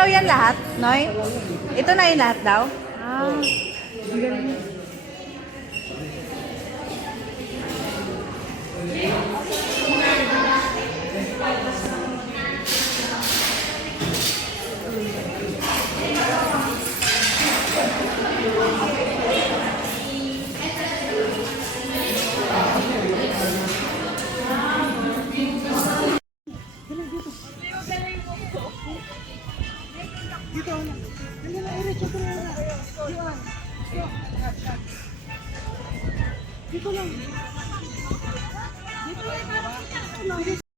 daw yan lahat, Noy? Ito na yung lahat daw? Ah. Ang galing. Dito. Dali na, iretso ko na. Dito lang. Dito lang.